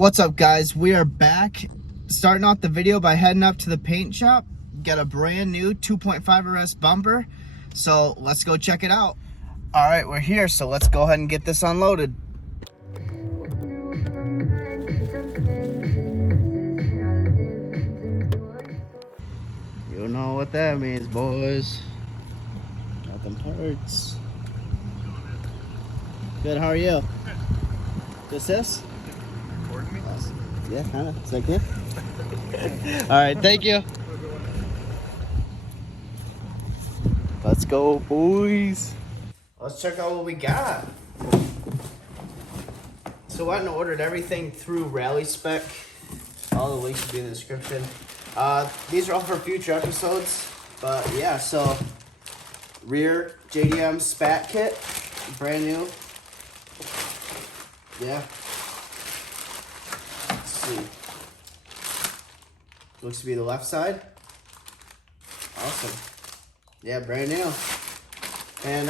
What's up, guys? We are back, starting off the video by heading up to the paint shop. Got a brand new 2.5 RS bumper, so let's go check it out. All right, we're here, so let's go ahead and get this unloaded. You know what that means, boys. Nothing hurts. Good, how are you? Just this? Awesome. Yeah, kind of. Is that good? All right, thank you. Let's go, boys. Let's check out what we got. So I went and ordered everything through Rally Spec. All the links will be in the description. These are all for future episodes, but yeah, so rear JDM spat kit, brand new. Yeah. Let's see. Looks to be the left side. Awesome. Yeah, brand new. And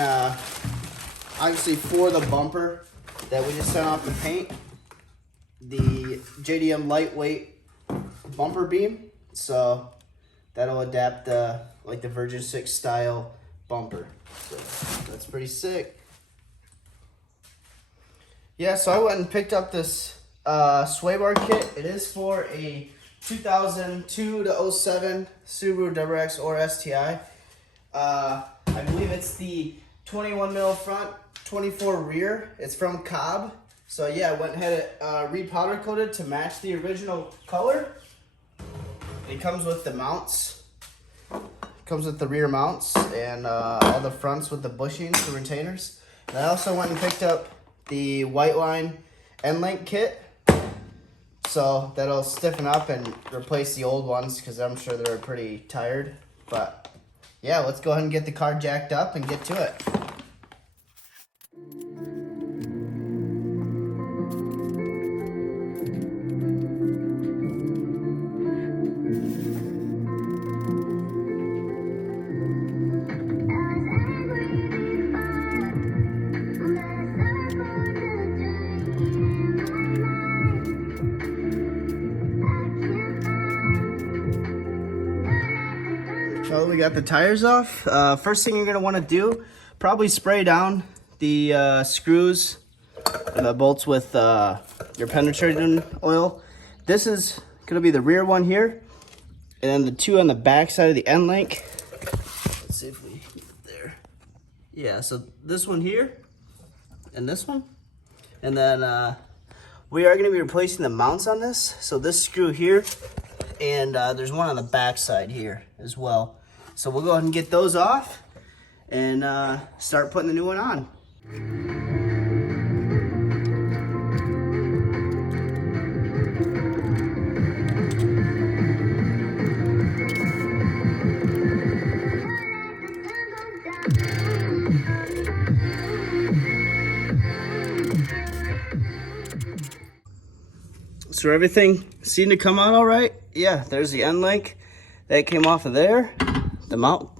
obviously for the bumper that we just sent off the paint, the JDM lightweight bumper beam. So that'll adapt like the Virgin 6 style bumper. So that's pretty sick. Yeah, so I went and picked up this Sway Bar kit. It is for a 2002 to 07 Subaru WRX or STI. I believe it's the 21 mil front, 24 rear. It's from Cobb. So yeah, I went and had it repowder coated to match the original color. It comes with the mounts. It comes with the rear mounts and all the fronts with the bushings, the retainers. And I also went and picked up the whiteline Endlink kit. So that'll stiffen up and replace the old ones because I'm sure they're pretty tired. But yeah, let's go ahead and get the car jacked up and get to it. So we got the tires off. First thing you're gonna wanna do, probably spray down the screws and the bolts with your penetrating oil. This is gonna be the rear one here, and then the two on the back side of the end link. Let's see if we get it there. Yeah, so this one here, and this one. And then we are gonna be replacing the mounts on this. So this screw here, and there's one on the back side here as well. So we'll go ahead and get those off and start putting the new one on. So everything seemed to come out all right. Yeah, there's the end link that came off of there. The mount,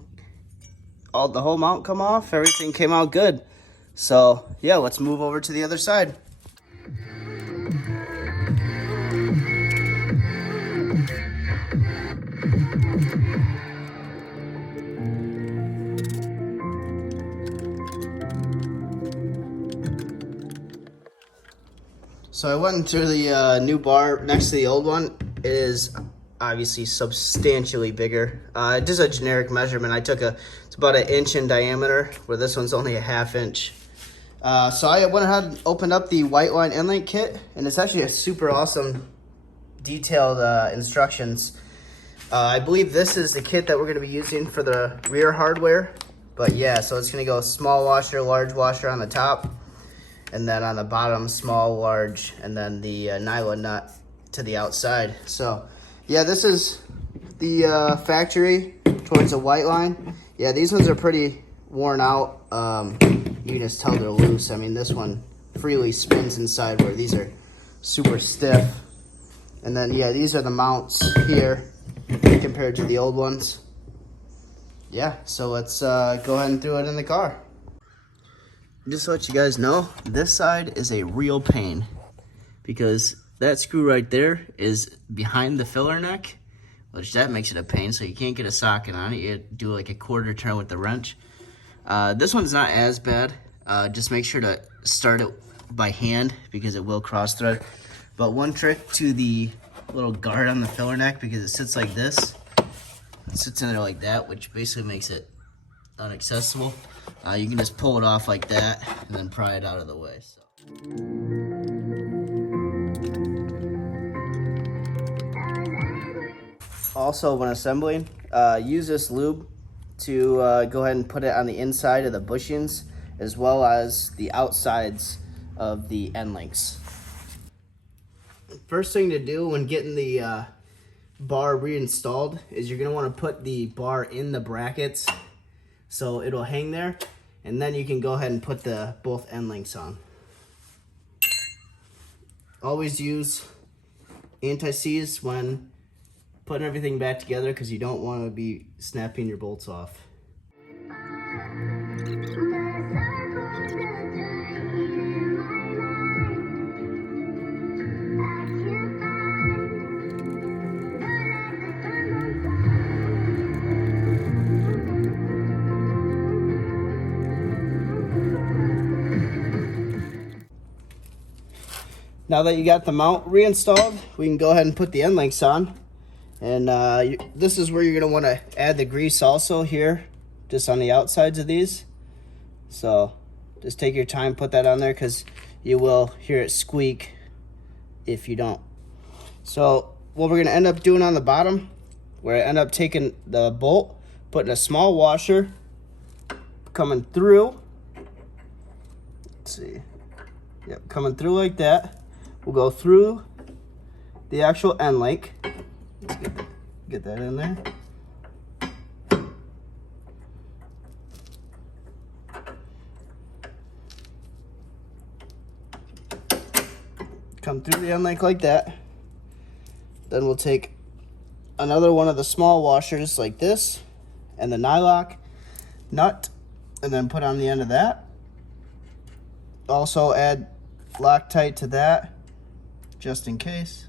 the whole mount come off. Everything came out good. So yeah, let's move over to the other side. So I went into the new bar next to the old one. It is obviously substantially bigger. It is a generic measurement. It's about 1 inch in diameter, where this one's only a 1/2 inch. So I went ahead and opened up the whiteline Endlink kit, and it's actually a super awesome detailed instructions. I believe this is the kit that we're gonna be using for the rear hardware. But yeah, so it's gonna go small washer, large washer on the top, and then on the bottom, small, large, and then the nylon nut to the outside. So yeah, this is the factory towards the white line. Yeah, these ones are pretty worn out. You can just tell they're loose. I mean, this one freely spins inside, where these are super stiff. And then yeah, these are the mounts here compared to the old ones. Yeah, so let's go ahead and throw it in the car. Just to let you guys know, this side is a real pain because That screw right there is behind the filler neck, which that makes it a pain, so you can't get a socket on it. You do like a quarter turn with the wrench. This one's not as bad. Just make sure to start it by hand because it will cross thread. But one trick to the little guard on the filler neck, because it sits like this, it sits in there like that, which basically makes it inaccessible. You can just pull it off like that and then pry it out of the way. So. Also, when assembling, use this lube to go ahead and put it on the inside of the bushings as well as the outsides of the end links. First thing to do when getting the bar reinstalled is you're going to want to put the bar in the brackets so it'll hang there, and then you can go ahead and put the both end links on. Always use anti-seize when putting everything back together because you don't want to be snapping your bolts off. Now that you got the mount reinstalled, we can go ahead and put the end links on. And this is where you're going to want to add the grease also here, just on the outsides of these. So just take your time, put that on there, because you will hear it squeak if you don't. So what we're going to end up doing on the bottom, we're going to end up taking the bolt, putting a small washer coming through. Let's see. Yep, coming through like that. We'll go through the actual end link. Let's get that in there. Come through the end link like that. Then we'll take another one of the small washers like this and the nylock nut, and then put on the end of that. Also add Loctite to that, just in case,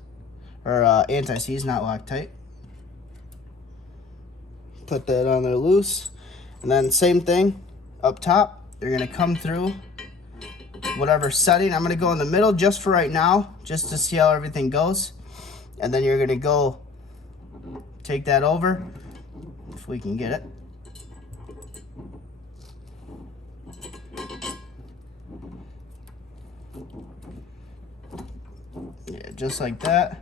or anti-seize, not Loctite. Put that on there loose, and then same thing up top. You're gonna come through whatever setting. I'm gonna go in the middle just for right now, just to see how everything goes, and then you're gonna go take that over, if we can get it. Yeah, just like that.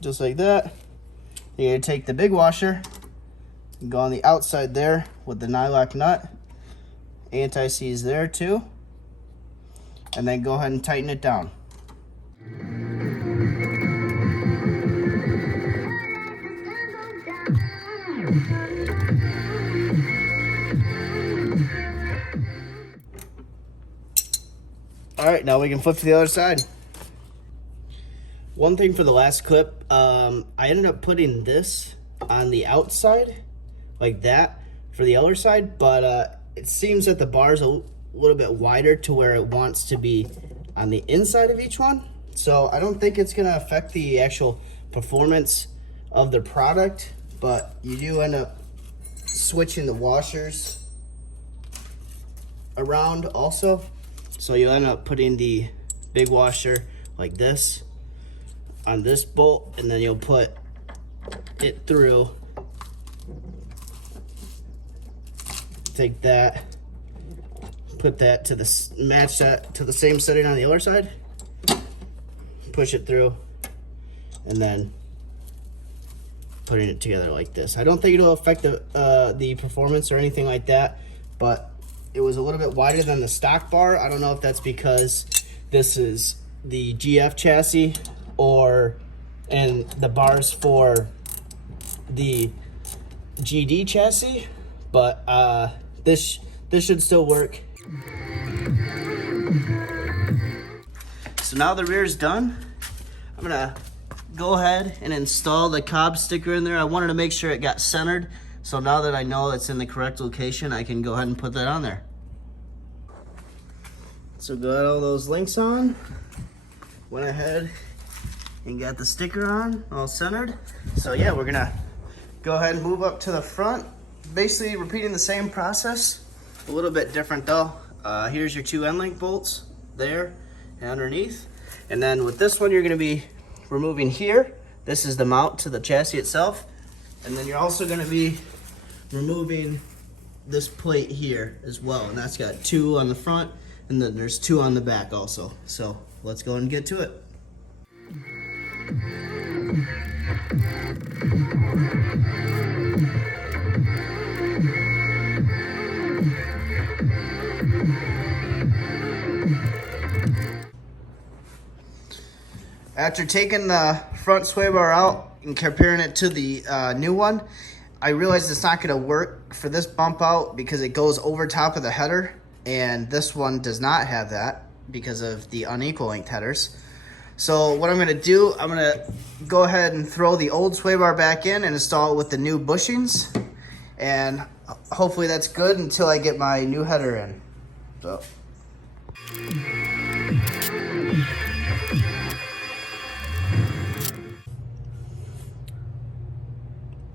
Just like that. You're going to take the big washer and go on the outside there with the nylock nut. Anti-seize there too. And then go ahead and tighten it down. All right, now we can flip to the other side. One thing for the last clip, I ended up putting this on the outside, like that, for the other side, but it seems that the bar is a little bit wider to where it wants to be on the inside of each one. So I don't think it's gonna affect the actual performance of the product, but you do end up switching the washers around also. So you end up putting the big washer like this on this bolt, and then you'll put it through. Take that, put that to the, match that to the same setting on the other side, push it through, and then putting it together like this. I don't think it'll affect the performance or anything like that, but it was a little bit wider than the stock bar. I don't know if that's because this is the GF chassis and the bars for the GD chassis, but this should still work. So now the rear is done. I'm gonna go ahead and install the Cobb sticker in there. I wanted to make sure it got centered, so now that I know it's in the correct location, I can go ahead and put that on there. So got all those links on. Went ahead and got the sticker on, all centered. So yeah, we're gonna go ahead and move up to the front. Basically repeating the same process, a little bit different though. Here's your two Endlink bolts there and underneath. And then with this one, you're gonna be removing here. This is the mount to the chassis itself. And then you're also gonna be removing this plate here as well. And that's got two on the front, and then there's two on the back also. So let's go and get to it. After taking the front sway bar out and comparing it to the new one, I realized it's not gonna work for this bump out because it goes over top of the header, and this one does not have that because of the unequal linked headers. So what I'm gonna do, I'm gonna go ahead and throw the old sway bar back in and install it with the new bushings, and hopefully that's good until I get my new header in.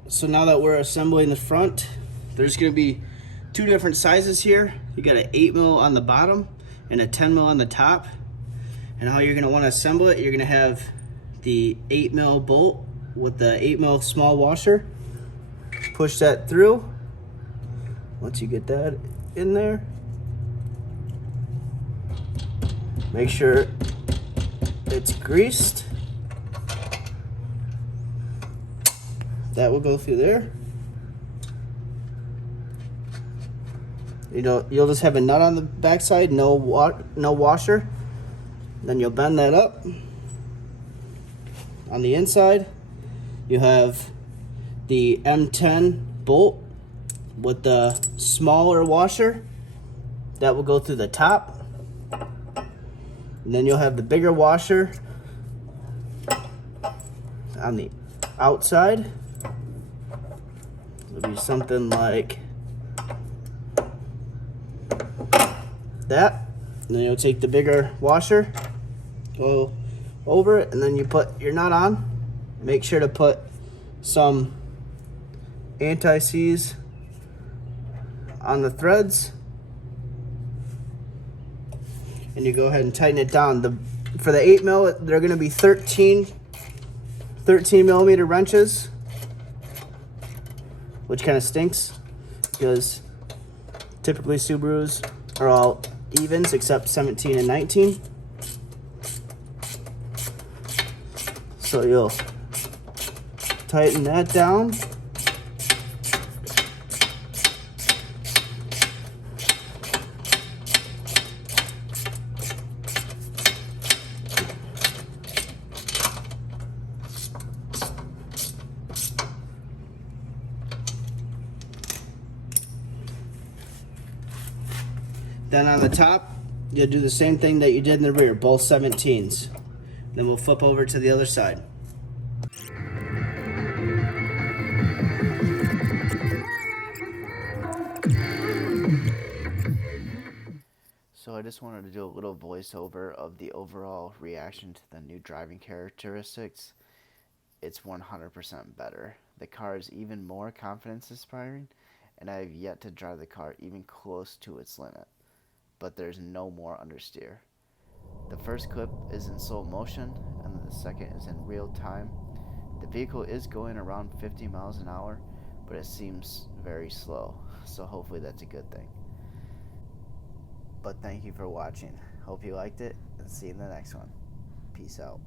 So now that we're assembling the front, there's gonna be two different sizes here. You got an 8mm on the bottom and a 10mm on the top. And how you're gonna wanna assemble it, you're gonna have the 8mm bolt with the 8mm small washer. Push that through. Once you get that in there, make sure it's greased. That will go through there. You know, you'll just have a nut on the backside, no washer. Then you'll bend that up. On the inside, you have the M10 bolt with the smaller washer. That will go through the top. And then you'll have the bigger washer on the outside. It'll be something like that. And then you'll take the bigger washer, go over it, and then you put your nut on. Make sure to put some anti-seize on the threads. And you go ahead and tighten it down. For the 8mm, they're gonna be 13 millimeter wrenches, which kind of stinks because typically Subarus are all evens except 17 and 19. So you'll tighten that down. Then on the top, you'll do the same thing that you did in the rear, both 17s. Then we'll flip over to the other side. So I just wanted to do a little voiceover of the overall reaction to the new driving characteristics. It's 100% better. The car is even more confidence inspiring, and I have yet to drive the car even close to its limit. But there's no more understeer. The first clip is in slow motion, and then the second is in real time. The vehicle is going around 50 miles an hour, but it seems very slow, so hopefully that's a good thing. But thank you for watching. Hope you liked it, and see you in the next one. Peace out.